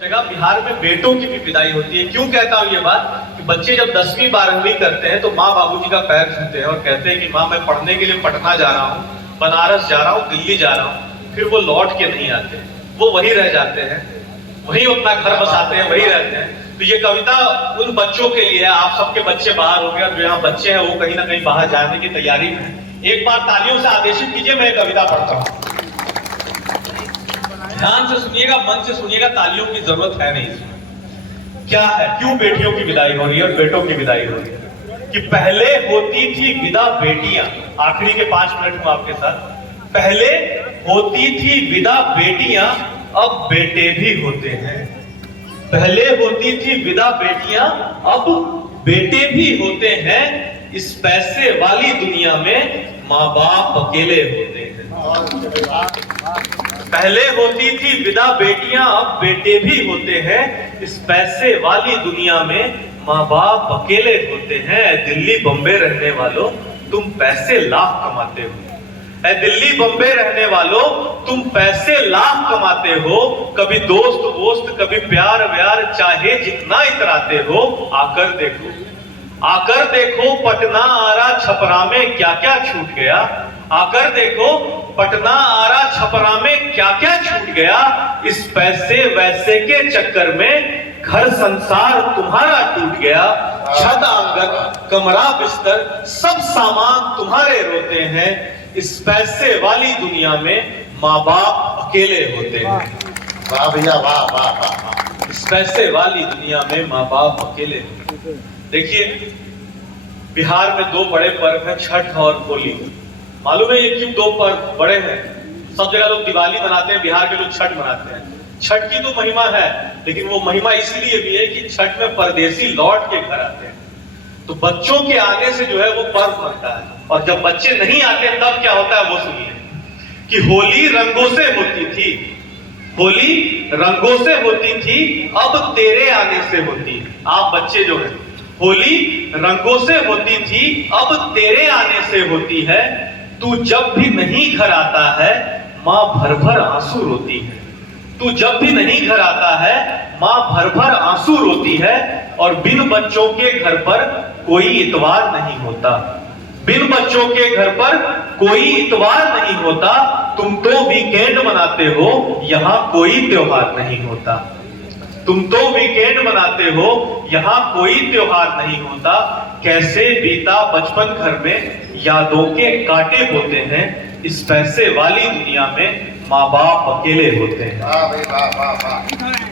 जगह बिहार में बेटों की भी विदाई होती है। क्यों कहता हूँ ये बात कि बच्चे जब 10वीं 12वीं करते हैं तो माँ बाबूजी का पैर छूते हैं और कहते हैं कि माँ मैं पढ़ने के लिए पटना जा रहा हूँ, बनारस जा रहा हूँ, दिल्ली जा रहा हूँ। फिर वो लौट के नहीं आते, वो वहीं रह जाते हैं, वहीं अपना घर बसाते हैं, वहीं रहते हैं। तो ये कविता उन बच्चों के लिए, आप सबके बच्चे बाहर हो गए और जो यहाँ बच्चे हैं वो कहीं ना कहीं बाहर जाने की तैयारी में है। एक बार तालियों से आदेशित कीजिए, मैं कविता पढ़ता हूँ। ध्यान से सुनिएगा, मन से सुनिएगा, तालियों की जरूरत है नहीं। क्या है, क्यों बेटियों की विदाई हो रही है और बेटों की विदाई हो रही है? कि पहले होती थी विदा बेटियां, आखिरी के 5 मिनट हूं आपके साथ। पहले होती थी विदा बेटियां, अब बेटे भी होते हैं। पहले होती थी विदा बेटियां, अब बेटे भी होते हैं। इस पैसे वाली दुनिया में माँ बाप अकेले होते हैं। पहले होती थी विदा बेटियां, अब बेटे भी होते हैं। इस पैसे वाली दुनिया में माँ बाप अकेले होते हैं। दिल्ली बम्बे रहने वालों, तुम पैसे लाख कमाते हो। ऐ दिल्ली बम्बे रहने वालों, तुम पैसे लाख कमाते हो। कभी दोस्त वोस्त, कभी प्यार व्यार, चाहे जितना इतराते हो। आकर देखो, आकर देखो, पटना आरा छपरा में क्या क्या छूट गया। आकर देखो, पटना आरा छपरा में क्या क्या छूट गया। इस पैसे वैसे के चक्कर में घर संसार तुम्हारा टूट गया। छत आंगन कमरा बिस्तर सब सामान तुम्हारे रोते हैं। इस पैसे वाली दुनिया में माँ बाप अकेले होते हैं। वाह भैया, वाह वाह वाह। इस पैसे वाली दुनिया में माँ बाप अकेले होते हैं। देखिए, बिहार में 2 बड़े पर्व हैं, छठ और होली। मालूम है ये क्यों 2 पर्व बड़े हैं? सब जगह लोग दिवाली मनाते हैं, बिहार के लोग छठ मनाते हैं। छठ की तो महिमा है, लेकिन वो महिमा इसलिए भी है कि छठ में परदेसी लौट के घर आते हैं। तो बच्चों के आने से जो है वो पर्व बनता है, और जब बच्चे नहीं आते तब क्या होता है वो सुनिए। कि होली रंगों से होती थी, होली रंगों से होती थी, अब तेरे आने से होती है। आप बच्चे जो हैं, होली रंगों से होती थी, अब तेरे आने से होती है। तू जब भी नहीं घर आता है, माँ भर भर आंसू रोती है। तू जब भी नहीं घर आता है, माँ भर भर आंसू रोती है। और बिन बच्चों के घर पर कोई इतवार नहीं होता। बिन बच्चों के घर पर कोई इतवार नहीं होता। तुम तो वीकेंड मनाते हो, यहाँ कोई त्योहार नहीं होता। तुम तो वीकेंड मनाते हो, यहाँ कोई त्योहार नहीं होता। कैसे बीता बचपन घर में, यादों के कांटे बोते हैं। इस पैसे वाली दुनिया में माँ बाप अकेले होते हैं। वाह भाई, वाह वाह वाह।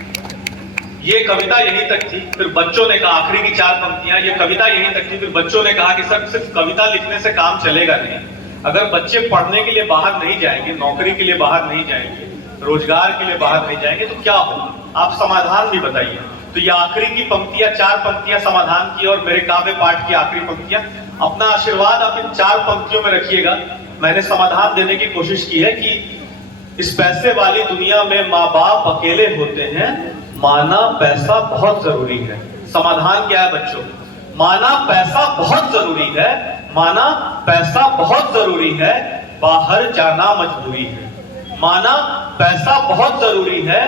ये कविता यहीं तक थी। फिर बच्चों ने कहा, आखिरी की 4 पंक्तियां, ये कविता यहीं तक थी। फिर बच्चों ने कहा कि सर सिर्फ कविता लिखने से काम चलेगा नहीं। अगर बच्चे पढ़ने के लिए बाहर नहीं जाएंगे, नौकरी के लिए बाहर नहीं जाएंगे, रोजगार के लिए बाहर नहीं जाएंगे, तो क्या होगा? आप समाधान भी बताइए। तो ये आखिरी की पंक्तियां, 4 पंक्तियां समाधान की, और मेरे काव्य पाठ की आखिरी पंक्तियां। अपना आशीर्वाद आप इन 4 पंक्तियों में रखिएगा। मैंने समाधान देने की कोशिश की है कि इस पैसे वाली दुनिया में माँ बाप अकेले होते हैं। माना पैसा बहुत जरूरी है। समाधान क्या है बच्चों? माना पैसा बहुत जरूरी है। माना पैसा बहुत जरूरी है, बाहर जाना मजबूरी है। माना पैसा बहुत जरूरी है,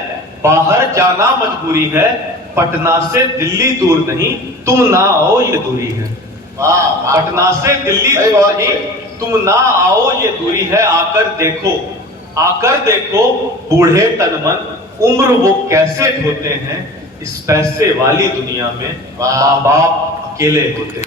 बाहर जाना मजबूरी है। पटना से दिल्ली दूर नहीं, तुम ना आओ ये दूरी है। पटना से दिल्ली दूर नहीं, तुम ना आओ ये दूरी है। आकर देखो, आकर देखो, बूढ़े तन मन उम्र वो कैसे ढोते हैं। इस पैसे वाली दुनिया में माँ बाप अकेले होते हैं।